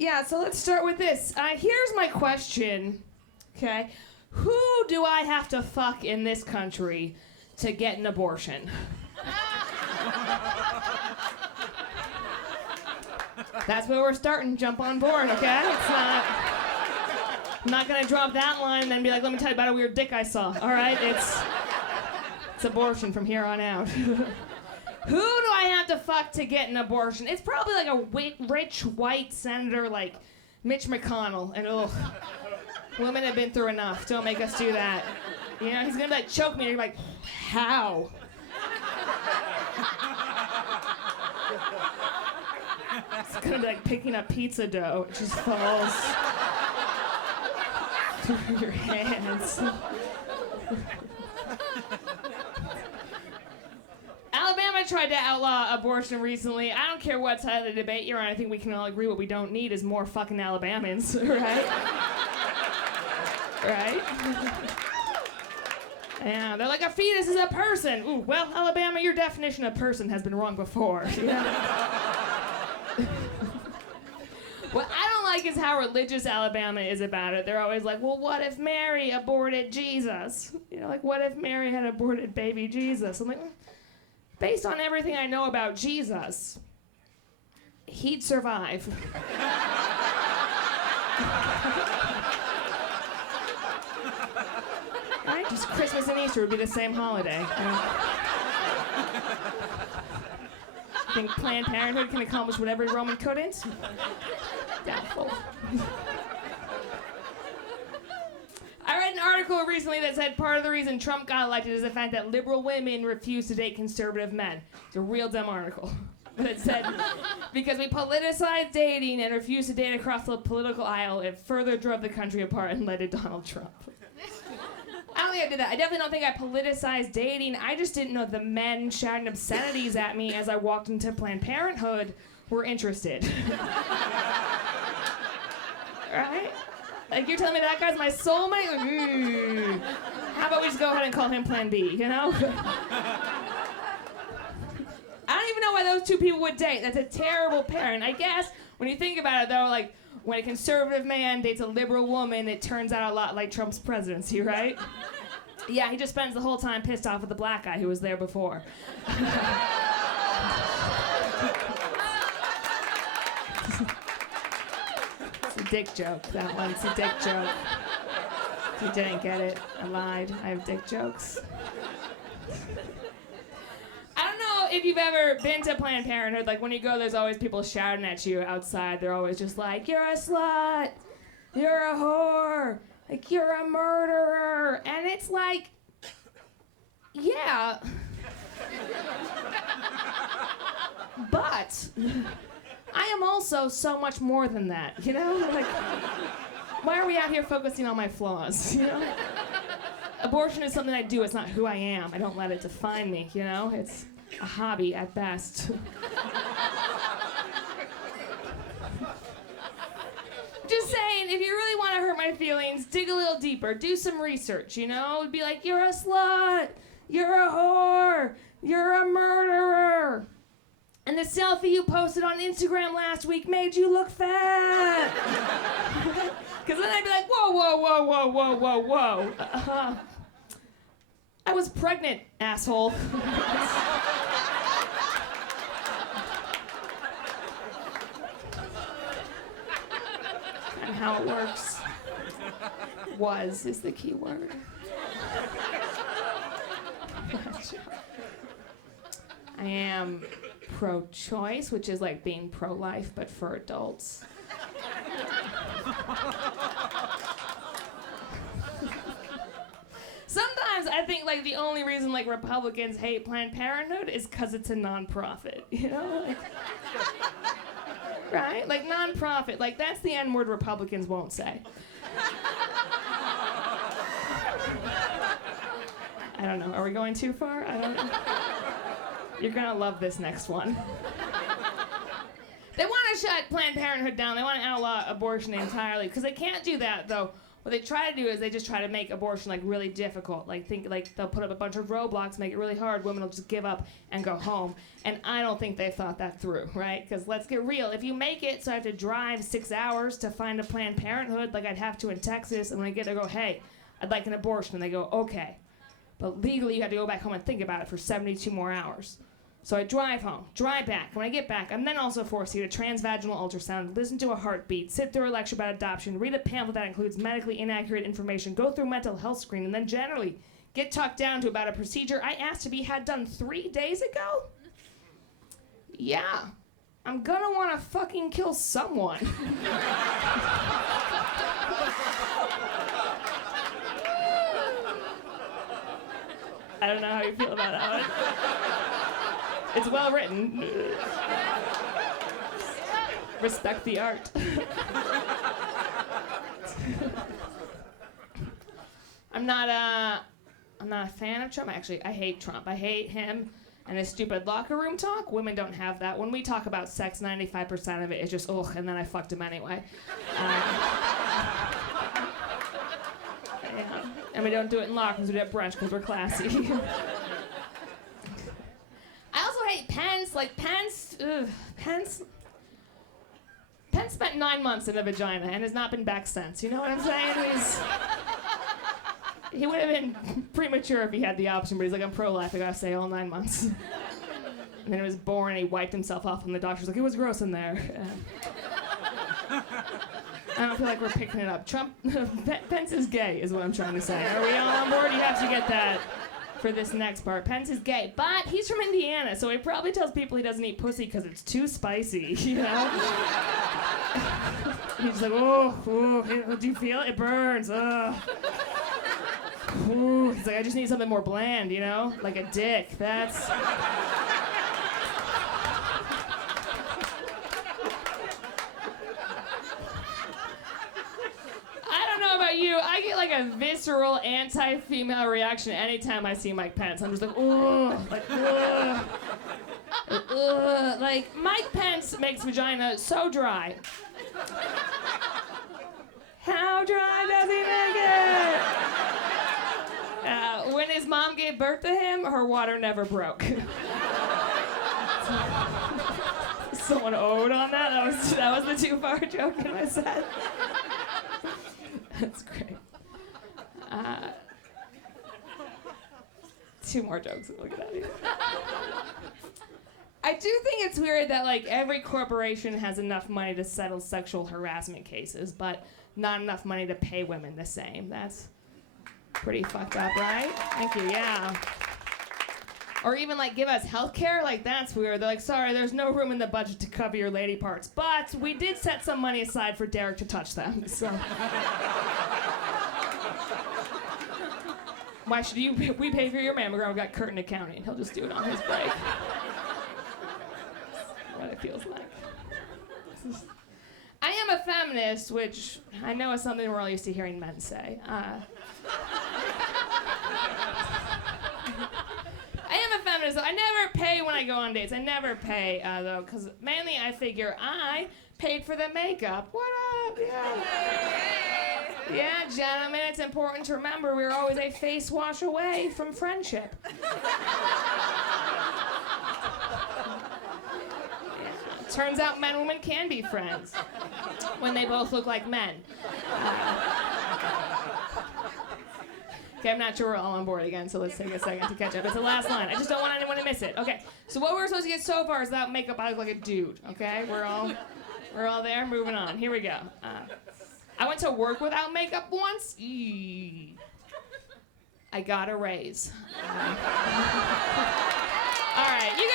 Yeah, so let's start with this. Here's my question, okay? Who do I have to fuck in this country to get an abortion? That's where we're starting. Jump on board, okay? I'm not gonna drop that line and then be like, let me tell you about a weird dick I saw. All right, it's abortion from here on out. Who do I have to fuck to get an abortion? It's probably like a rich white senator like Mitch McConnell. And women have been through enough. Don't make us do that. You know, he's gonna like choke me and you're like, how? It's gonna be like picking up pizza dough. It just falls through your hands. Alabama tried to outlaw abortion recently. I don't care what side of the debate you're on. I think we can all agree what we don't need is more fucking Alabamans, right? Right? Yeah, they're like, a fetus is a person. Ooh, well, Alabama, your definition of person has been wrong before. What I don't like is how religious Alabama is about it. They're always like, well, what if Mary aborted Jesus? You know, like, what if Mary had aborted baby Jesus? I'm like, based on everything I know about Jesus, he'd survive. Right? Just Christmas and Easter would be the same holiday. I think Planned Parenthood can accomplish what every Roman couldn't? Doubtful. I read an article recently that said part of the reason Trump got elected is the fact that liberal women refuse to date conservative men. It's a real dumb article. But it said, because we politicized dating and refused to date across the political aisle, it further drove the country apart and led to Donald Trump. I don't think I did that. I definitely don't think I politicized dating. I just didn't know the men shouting obscenities at me as I walked into Planned Parenthood were interested. Right? Like, you're telling me that guy's my soulmate? Like, how about we just go ahead and call him Plan B, you know? I don't even know why those two people would date. That's a terrible pairing. I guess when you think about it, though, like, when a conservative man dates a liberal woman, it turns out a lot like Trump's presidency, right? Yeah, he just spends the whole time pissed off at the black guy who was there before. It's a dick joke, that one. It's a dick joke. If you didn't get it, I lied. I have dick jokes. I don't know if you've ever been to Planned Parenthood. Like, when you go, there's always people shouting at you outside. They're always just like, you're a slut, you're a whore, like, you're a murderer. And it's like, yeah. But I am also so much more than that, you know? Like, why are we out here focusing on my flaws, you know? Abortion is something I do. It's not who I am. I don't let it define me, you know? It's a hobby at best. Just saying, if you really want to hurt my feelings, dig a little deeper. Do some research, you know? Be like, you're a slut. You're a whore. You're a murderer. And the selfie you posted on Instagram last week made you look fat. Because then I'd be like, whoa, whoa, whoa, whoa, whoa, whoa, whoa. I was pregnant, asshole. And how it works. Was is the key word. I am pro-choice, which is like being pro-life, but for adults. Sometimes I think like the only reason like Republicans hate Planned Parenthood is because it's a nonprofit, you know? Like, right? Like nonprofit, like that's the N-word Republicans won't say. I don't know, are we going too far? I don't know. You're gonna love this next one. They want to shut Planned Parenthood down. They want to outlaw abortion entirely because they can't do that though What they try to do is they just try to make abortion like really difficult. Like they'll put up a bunch of roadblocks, make it really hard. Women will just give up and go home. And I don't think they've thought that through, right? Because let's get real. If you make it so I have to drive 6 hours to find a Planned Parenthood like I'd have to in Texas, and when I get there, I go, hey, I'd like an abortion. And they go, okay. But legally, you have to go back home and think about it for 72 more hours. So I drive home, drive back. When I get back, I'm then also forced to get a transvaginal ultrasound, listen to a heartbeat, sit through a lecture about adoption, read a pamphlet that includes medically inaccurate information, go through a mental health screen, and then generally get talked down to about a procedure I asked to be had done 3 days ago? Yeah. I'm gonna wanna fucking kill someone. I don't know how you feel about that one. It's well written. Respect the art. I'm not a fan of Trump. Actually, I hate Trump. I hate him and his stupid locker room talk. Women don't have that. When we talk about sex, 95% of it is just, ugh, and then I fucked him anyway. Yeah. And we don't do it in locker rooms, we do it at brunch because we're classy. I also hate Pence. Like, Pence spent 9 months in a vagina and has not been back since. You know what I'm saying? He would have been premature if he had the option, but he's like, I'm pro-life, I gotta stay all 9 months. And then he was born and he wiped himself off and the doctor's like, it was gross in there. I don't feel like we're picking it up. Pence is gay is what I'm trying to say. Are we all on board? You have to get that for this next part. Pence is gay, but he's from Indiana, so he probably tells people he doesn't eat pussy because it's too spicy, you know? He's like, oh, do you feel it? It burns, Ooh. He's like, I just need something more bland, you know? Like a dick, that's... You, I get like a visceral anti-female reaction anytime I see Mike Pence. I'm just like, ugh, like, ugh, ugh. Like, Mike Pence makes vagina so dry. How dry does he make it? When his mom gave birth to him, her water never broke. Someone owed on that? That was the too far joke in my set. That's great. 2 more jokes and we'll get out of here. I do think it's weird that like every corporation has enough money to settle sexual harassment cases, but not enough money to pay women the same. That's pretty fucked up, right? Thank you, yeah. Or even like give us health care, like that's weird. They're like, sorry, there's no room in the budget to cover your lady parts, but we did set some money aside for Derek to touch them, so. Why should we pay for your mammogram? We've got Curtin Accounting. He'll just do it on his break. That's what it feels like. I am a feminist, which I know is something we're all used to hearing men say. I am a feminist, though. I never pay when I go on dates. I never pay, though, because mainly I figure I paid for the makeup. What up? Yeah. Yeah, gentlemen, it's important to remember we're always a face wash away from friendship. Yeah. Turns out men and women can be friends when they both look like men. Okay, I'm not sure we're all on board again, so let's take a second to catch up. It's the last line. I just don't want anyone to miss it. Okay, so what we're supposed to get so far is without makeup, I look like a dude, okay? We're all there, moving on. Here we go. I went to work without makeup once. I got a raise. All right, you